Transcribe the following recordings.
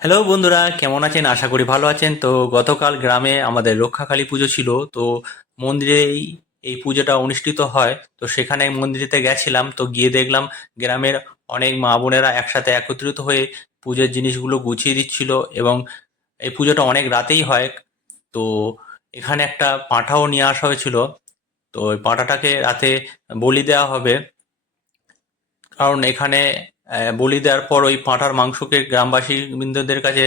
Hello বন্ধুরা, কেমন আছেন? আশা করি ভালো আছেন। তো গতকাল গ্রামে আমাদের রক্ষাকালী পুজো ছিল। তো মন্দিরেই এই পুজোটা অনুষ্ঠিত হয়। তো সেখানে মন্দিরেতে গেছিলাম। তো গিয়ে দেখলাম গ্রামের অনেক মা বোনেরা একসাথে একত্রিত হয়ে পুজোর জিনিসগুলো গুছিয়ে দিচ্ছিল। এবং এই পুজোটা অনেক রাতেই হয়। তো এখানে একটা পাঁঠাও নিয়ে আসা হয়েছিল। তো ওই পাঁঠাটাকে রাতে বলি দেওয়া হবে। কারণ এখানে বলি দেওয়ার পর ওই পাঁঠার মাংসকে গ্রামবাসী বৃন্দদের কাছে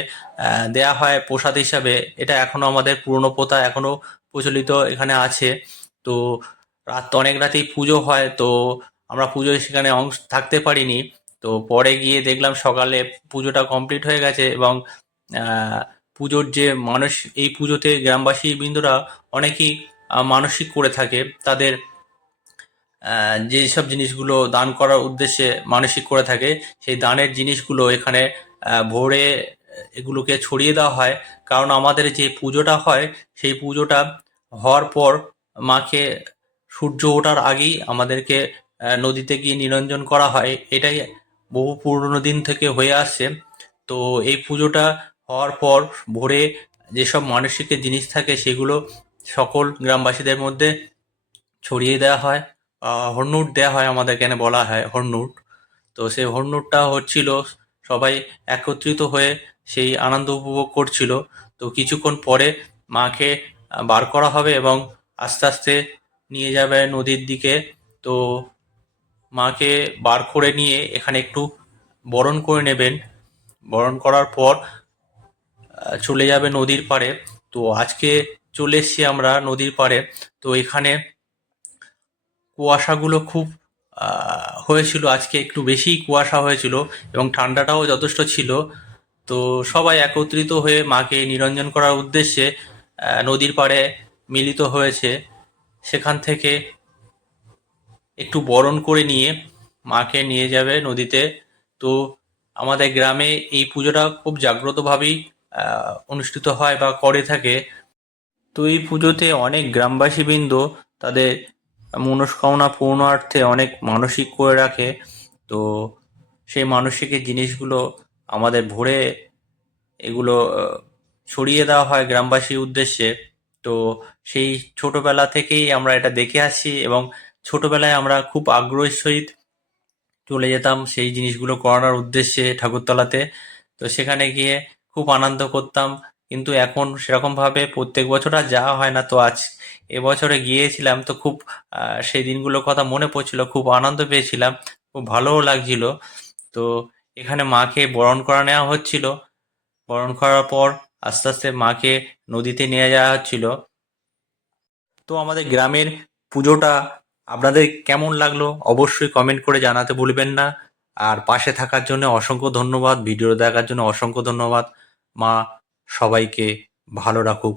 দেয়া হয় প্রসাদ হিসাবে। এটা এখনো আমাদের পুরনো প্রথা এখনো প্রচলিত এখানে আছে। তো রাত অনেক রাতেই পুজো হয়। তো আমরা পুজোয় সেখানে অংশ থাকতে পারিনি। তো পরে গিয়ে দেখলাম সকালে পুজোটা কমপ্লিট হয়ে গেছে। এবং আহ, পুজোর যে মানুষ, এই পুজোতে গ্রামবাসী বৃন্দরা অনেকেই মানসিক করে থাকে তাদের যেসব জিনিসগুলো দান করার উদ্দেশ্যে মানসিক করে থাকে, সেই দানের জিনিসগুলো এখানে ভরে এগুলোকে ছড়িয়ে দেওয়া হয়। কারণ আমাদের যে পুজোটা হয়, সেই পুজোটা হওয়ার পর মাকে সূর্য ওঠার আগেই আমাদেরকে নদীতে গিয়ে নিরঞ্জন করা হয়। এটাই বহু পুরনো দিন থেকে হয়ে আসছে। তো এই পুজোটা হওয়ার পর ভোরে যেসব মানসিক জিনিস থাকে সেগুলো সকল গ্রামবাসীদের মধ্যে ছড়িয়ে দেওয়া হয়। হর্নুট দেওয়া হয়, আমাদের এখানে বলা হয় হর্নুট। তো সেই হর্নুটটা হচ্ছিল, সবাই একত্রিত হয়ে সেই আনন্দ উপভোগ করছিল। তো কিছুক্ষণ পরে মাকে বার করা হবে এবং আস্তে আস্তে নিয়ে যাবে নদীর দিকে। তো মাকে বার করে নিয়ে এখানে একটু বরণ করে নেবেন। বরণ করার পর চলে যাবে নদীর পাড়ে। তো আজকে চলে এসছি আমরা নদীর পাড়ে। তো এখানে কুয়াশাগুলো খুব হয়েছিল, আজকে একটু বেশিই কুয়াশা হয়েছিল এবং ঠান্ডাটাও যথেষ্ট ছিল। তো সবাই একত্রিত হয়ে মাকে নিরঞ্জন করার উদ্দেশ্যে নদীর পাড়ে মিলিত হয়েছে। সেখান থেকে একটু বরণ করে নিয়ে মাকে নিয়ে যাবে নদীতে। তো আমাদের গ্রামে এই পুজোটা খুব জাগ্রতভাবেই অনুষ্ঠিত হয় বা করে থাকে। তো এই পুজোতে অনেক গ্রামবাসীবৃন্দ তাদের মনস্কামনা পূর্ণার্থে অনেক মানসিক করে রাখে। তো সেই মানসিকের জিনিসগুলো আমাদের ভোরে এগুলো ছড়িয়ে দেওয়া হয় গ্রামবাসীর উদ্দেশ্যে। তো সেই ছোটবেলা থেকেই আমরা এটা দেখে আসছি এবং ছোটবেলায় আমরা খুব আগ্রহের সহিত চলে যেতাম সেই জিনিসগুলো করানোর উদ্দেশ্যে ঠাকুরতলাতে। তো সেখানে গিয়ে খুব আনন্দ করতাম। কিন্তু এখন সেরকমভাবে প্রত্যেক বছর আর যাওয়া হয় না। তো আজ এবছরে গিয়েছিলাম, তো খুব সেই দিনগুলোর কথা মনে পড়ছিল, খুব আনন্দ পেয়েছিলাম, খুব ভালোও লাগছিল। তো এখানে মাকে বরণ করা নেওয়া হচ্ছিল। বরণ করার পর আস্তে আস্তে মাকে নদীতে নিয়ে যাওয়া হচ্ছিল। তো আমাদের গ্রামের পুজোটা আপনাদের কেমন লাগলো অবশ্যই কমেন্ট করে জানাতে ভুলবেন না। আর পাশে থাকার জন্য অসংখ্য ধন্যবাদ, ভিডিও দেখার জন্য অসংখ্য ধন্যবাদ। মা সবাইকে ভালো রাখুক।